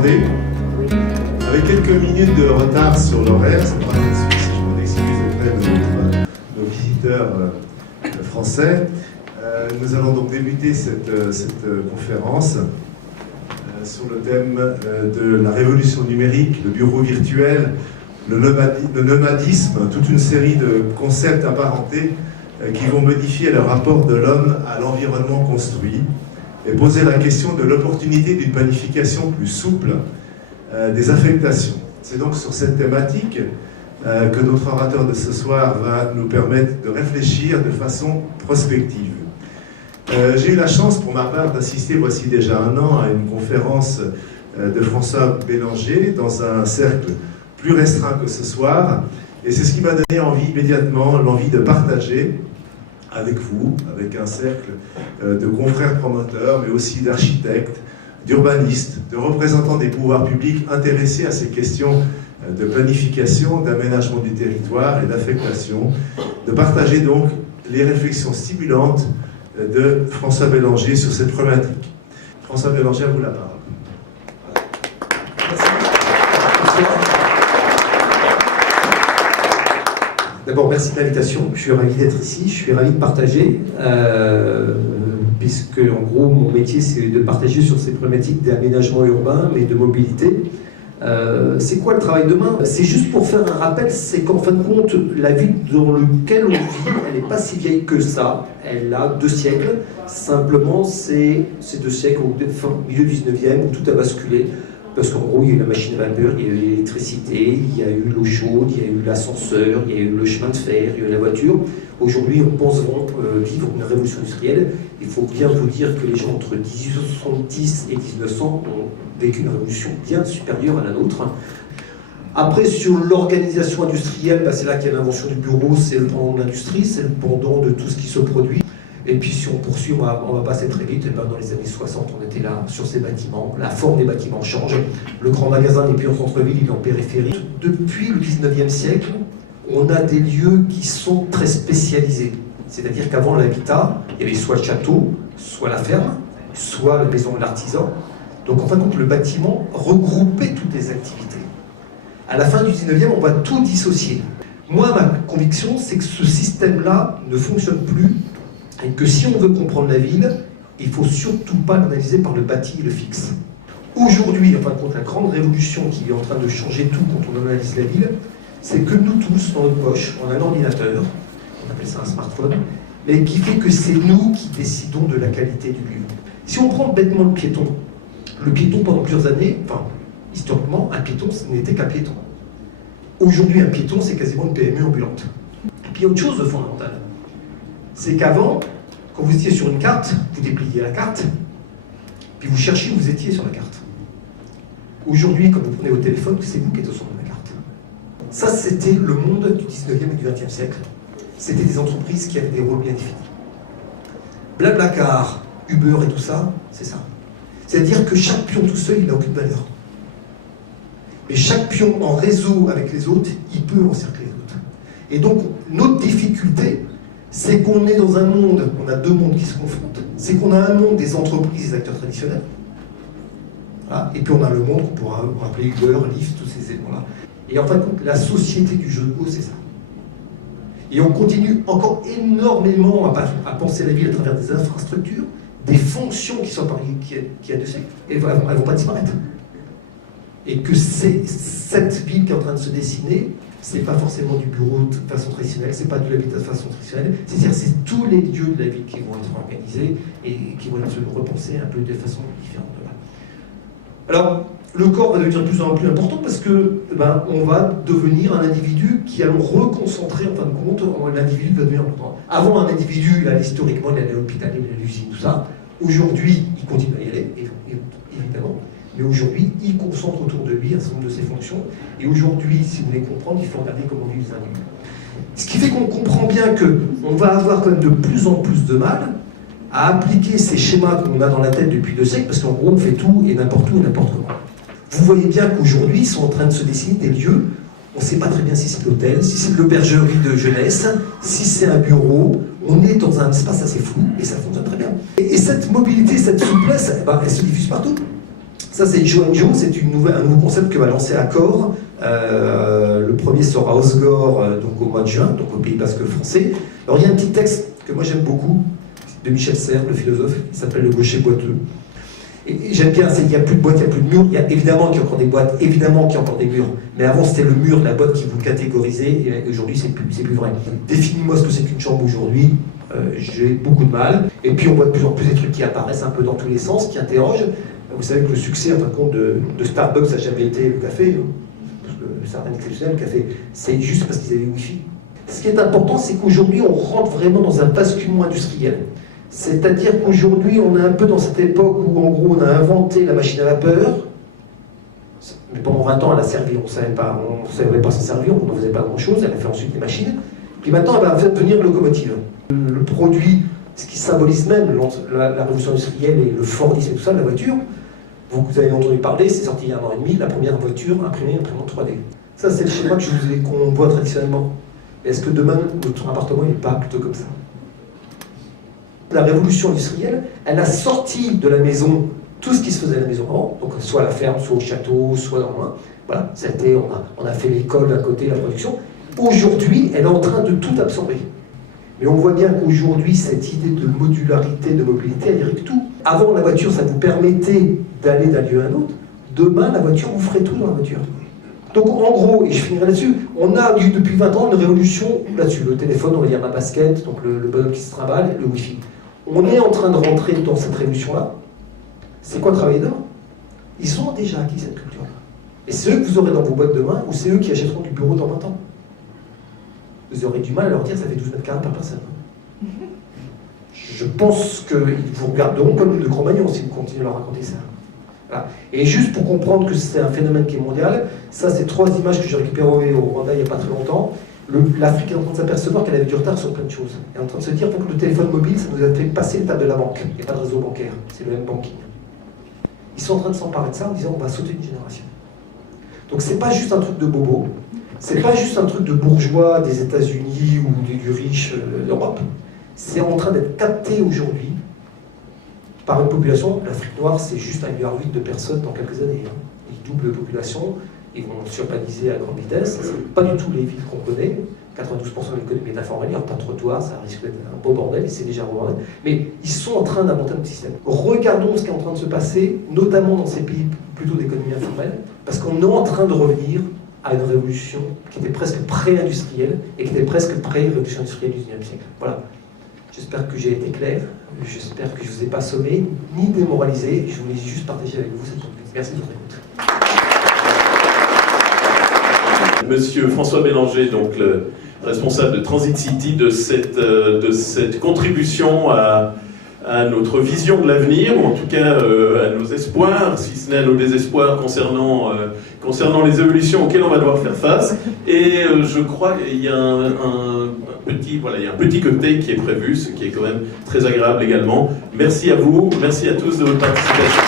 m'entendez? Avec quelques minutes de retard sur l'horaire, c'est pas de suite, si je m'en excuse auprès de nos visiteurs français. Nous allons donc débuter cette conférence sur le thème de la révolution numérique, le bureau virtuel, le nomadisme, toute une série de concepts apparentés qui vont modifier le rapport de l'homme à l'environnement construit et poser la question de l'opportunité d'une planification plus souple des affectations. C'est donc sur cette thématique que notre orateur de ce soir va nous permettre de réfléchir de façon prospective. J'ai eu la chance pour ma part d'assister voici déjà un an à une conférence de François Bélanger dans un cercle plus restreint que ce soir, et c'est ce qui m'a donné immédiatement l'envie de partager avec vous, avec un cercle de confrères promoteurs, mais aussi d'architectes, d'urbanistes, de représentants des pouvoirs publics intéressés à ces questions de planification, d'aménagement du territoire et d'affectation, de partager donc les réflexions stimulantes de François Bélanger sur cette problématique. François Bélanger, à vous la parole. D'abord, merci de l'invitation. Je suis ravi d'être ici. Je suis ravi de partager, puisque en gros, mon métier, c'est de partager sur ces problématiques d'aménagement urbain, mais de mobilité. C'est quoi le travail demain? C'est juste pour faire un rappel, c'est qu'en fin de compte, la ville dans laquelle on vit, elle n'est pas si vieille que ça. Elle a 2 siècles. Simplement, c'est 2 siècles au milieu du 19e où tout a basculé. Parce qu'en gros, il y a eu la machine à vapeur, il y a eu l'électricité, il y a eu l'eau chaude, il y a eu l'ascenseur, il y a eu le chemin de fer, il y a eu la voiture. Aujourd'hui, on pense vivre une révolution industrielle. Il faut bien vous dire que les gens entre 1870 et 1900 ont vécu une révolution bien supérieure à la nôtre. Après, sur l'organisation industrielle, c'est là qu'il y a l'invention du bureau, c'est le pendant de l'industrie, c'est le pendant de tout ce qui se produit. Et puis si on poursuit, on va passer très vite. Et dans les années 60, on était là sur ces bâtiments. La forme des bâtiments change. Le grand magasin n'est plus en centre-ville, il est en périphérie. Depuis le 19e siècle, on a des lieux qui sont très spécialisés. C'est-à-dire qu'avant l'habitat, il y avait soit le château, soit la ferme, soit la maison de l'artisan. Donc en fin de compte, le bâtiment regroupait toutes les activités. À la fin du 19e, on va tout dissocier. Moi, ma conviction, c'est que ce système-là ne fonctionne plus. Et que si on veut comprendre la ville, il ne faut surtout pas l'analyser par le bâti et le fixe. Aujourd'hui, en fin de compte, la grande révolution qui est en train de changer tout quand on analyse la ville, c'est que nous tous, dans notre poche, on a un ordinateur, on appelle ça un smartphone, mais qui fait que c'est nous qui décidons de la qualité du lieu. Si on prend bêtement le piéton pendant plusieurs années, historiquement, un piéton, ce n'était qu'un piéton. Aujourd'hui, un piéton, c'est quasiment une PME ambulante. Et puis il y a autre chose de fondamental. C'est qu'avant, quand vous étiez sur une carte, vous dépliez la carte, puis vous cherchiez où vous étiez sur la carte. Aujourd'hui, quand vous prenez votre téléphone, c'est vous qui êtes au centre de la carte. Ça, c'était le monde du 19e et du 20e siècle. C'était des entreprises qui avaient des rôles bien définis. Blablacar, Uber et tout ça, c'est ça. C'est-à-dire que chaque pion tout seul, il n'a aucune valeur. Mais chaque pion en réseau avec les autres, il peut encercler les autres. Et donc, notre difficulté, c'est qu'on est dans un monde, on a 2 mondes qui se confrontent. C'est qu'on a un monde des entreprises et des acteurs traditionnels. Voilà. Et puis on a le monde qu'on pourra appeler Uber, Lyft, tous ces éléments-là. Et en fin de compte, la société du jeu de mots, c'est ça. Et on continue encore énormément à penser la ville à travers des infrastructures, des fonctions qui sont apparues qui a 2 siècles, et elles ne vont pas disparaître. Et que cette ville qui est en train de se dessiner, c'est pas forcément du bureau de façon traditionnelle, c'est pas de l'habitat de façon traditionnelle, c'est-à-dire c'est tous les lieux de la ville qui vont être organisés et qui vont être repensés un peu de façon différente. Alors, le corps va devenir de plus en plus important parce que on va devenir un individu qui allons reconcentrer, en fin de compte, l'individu va devenir important. Avant, un individu, là, historiquement, il allait à l'hôpital, il allait à l'usine, tout ça. Aujourd'hui, il continue à y aller, évidemment. Mais aujourd'hui, il concentre autour de lui un certain nombre de ses fonctions. Et aujourd'hui, si vous voulez comprendre, il faut regarder comment vivent les individus. Ce qui fait qu'on comprend bien qu'on va avoir quand même de plus en plus de mal à appliquer ces schémas qu'on a dans la tête depuis 2 siècles, parce qu'en gros, on fait tout et n'importe où et n'importe comment. Vous voyez bien qu'aujourd'hui, ils sont en train de se dessiner des lieux. On ne sait pas très bien si c'est l'hôtel, si c'est l'aubergerie de jeunesse, si c'est un bureau. On est dans un espace assez flou et ça fonctionne très bien. Et cette mobilité, cette souplesse, elle se diffuse partout. Ça, c'est Joanjo, c'est un nouveau concept que va lancer Accor. Le premier sera à Osgore, donc au mois de juin, donc au Pays Basque français. Alors, il y a un petit texte que moi j'aime beaucoup, de Michel Serres, le philosophe, qui s'appelle Le gaucher boiteux. Et j'aime bien, c'est qu'il n'y a plus de boîte, il n'y a plus de mur. Il y a évidemment qu'il y a encore des boîtes, évidemment qu'il y a encore des murs. Mais avant, c'était le mur, la boîte qui vous catégorisait, et aujourd'hui, c'est plus vrai. Définis-moi ce que c'est qu'une chambre aujourd'hui. J'ai beaucoup de mal. Et puis, on voit de plus en plus des trucs qui apparaissent un peu dans tous les sens, qui interrogent. Vous savez que le succès, en fin de compte, de Starbucks, ça n'a jamais été le café. Parce que c'est un exceptionnel, le café. C'est juste parce qu'ils avaient le Wi-Fi. Ce qui est important, c'est qu'aujourd'hui, on rentre vraiment dans un basculement industriel. C'est-à-dire qu'aujourd'hui, on est un peu dans cette époque où, en gros, on a inventé la machine à vapeur, mais pendant 20 ans, elle a servi, on ne savait pas s'en servir, on n'en faisait pas grand-chose, elle a fait ensuite des machines, puis maintenant, elle va devenir locomotive. Le produit, ce qui symbolise même la révolution industrielle et le Fordisme et tout ça, la voiture, vous avez entendu parler, c'est sorti il y a 1 an et demi, la première voiture imprimante 3D. Ça, c'est le schéma qu'on voit traditionnellement. Est-ce que demain, notre appartement n'est pas plutôt comme ça? La révolution industrielle, elle a sorti de la maison tout ce qui se faisait à la maison avant, donc soit à la ferme, soit au château, soit dans le voilà, on a fait l'école à côté, la production. Aujourd'hui, elle est en train de tout absorber. Mais on voit bien qu'aujourd'hui, cette idée de modularité, de mobilité, elle irrigue tout. Avant, la voiture, ça vous permettait d'aller d'un lieu à un autre. Demain, la voiture, vous ferez tout dans la voiture. Donc en gros, et je finirai là-dessus, on a eu depuis 20 ans une révolution là-dessus. Le téléphone, on va dire ma basket, donc le bonhomme qui se trimballe, le Wi-Fi. On est en train de rentrer dans cette révolution-là. C'est quoi travailler dehors? Ils ont déjà acquis cette culture-là. Et c'est eux que vous aurez dans vos boîtes demain, ou c'est eux qui achèteront du bureau dans 20 ans. Vous aurez du mal à leur dire que ça fait 12 mètres carrés par personne. Je pense qu'ils vous regarderont comme de Cro-Magnon si vous continuez à leur raconter ça. Voilà. Et juste pour comprendre que c'est un phénomène qui est mondial, ça c'est 3 images que j'ai récupérées au Rwanda il n'y a pas très longtemps. L'Afrique est en train de s'apercevoir qu'elle avait du retard sur plein de choses. Elle est en train de se dire que le téléphone mobile, ça nous a fait passer l'étape de la banque. Il n'y a pas de réseau bancaire, c'est le M-banking. Ils sont en train de s'emparer de ça en disant on va sauter une génération. Donc c'est pas juste un truc de bobo, c'est pas juste un truc de bourgeois des États-Unis ou du riche d'Europe. C'est en train d'être capté aujourd'hui par une population. L'Afrique noire, c'est juste 1,8 milliard de personnes dans quelques années. Ils doublent de population. Ils vont surbaniser à grande vitesse. Ce n'est pas du tout les villes qu'on connaît. 92% de l'économie est informelle, il n'y a pas de trottoir, ça risque d'être un beau bordel, et c'est déjà un beau bordel. Mais ils sont en train d'inventer un système. Regardons ce qui est en train de se passer, notamment dans ces pays plutôt d'économie informelle, parce qu'on est en train de revenir à une révolution qui était presque pré-industrielle, et qui était presque pré-révolution industrielle du XIXe siècle. Voilà. J'espère que j'ai été clair, j'espère que je ne vous ai pas sommé, ni démoralisé, je voulais juste partager avec vous cette entreprise. Merci de votre écoute. Monsieur François Bélanger, donc le responsable de Transit City, de cette contribution à notre vision de l'avenir, ou en tout cas à nos espoirs, si ce n'est à nos désespoirs concernant les évolutions auxquelles on va devoir faire face. Et je crois qu'il y a un petit cocktail qui est prévu, ce qui est quand même très agréable également. Merci à vous, merci à tous de votre participation.